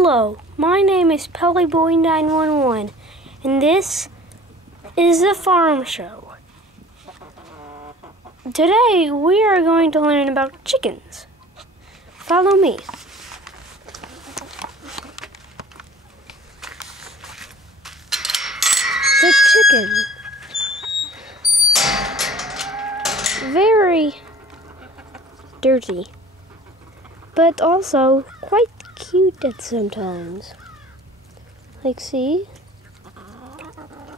Hello, my name is Pellyboy911, and this is the Farm Show. Today we are going to learn about chickens. Follow me. The chicken. Very dirty, but also quite cute at sometimes. Like, see?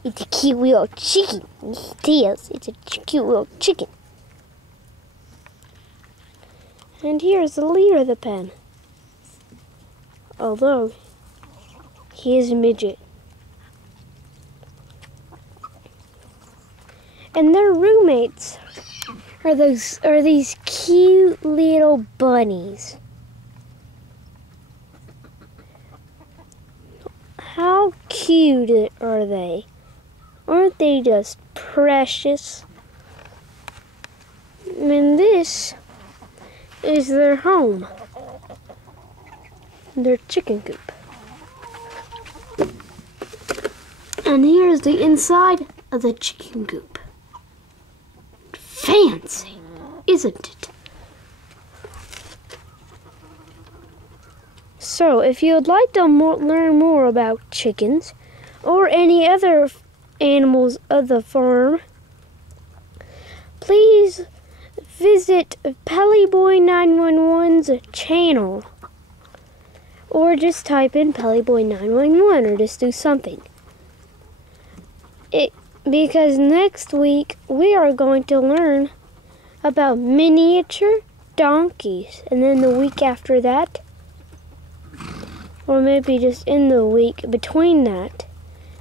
It's a cute little chicken. Yes, it's a cute little chicken. And here's the leader of the pen. Although, he is a midget. And their roommates are these cute little bunnies. How cute are they? Aren't they just precious? And this is their home. Their chicken coop. And here's the inside of the chicken coop. Fancy, isn't it? So, if you would like to learn more about chickens or any other animals of the farm, please visit Pellyboy911's channel. Or just type in Pellyboy911 or just do something. Because next week we are going to learn about miniature donkeys. And then the week after that, or maybe just in the week between that,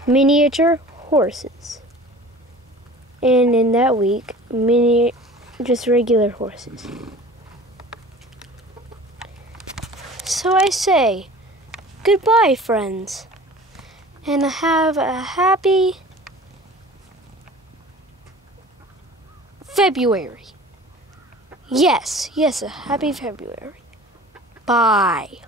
miniature horses. And in that week, just regular horses. So I say, goodbye, friends. And have a happy February. Yes, a happy February. Bye.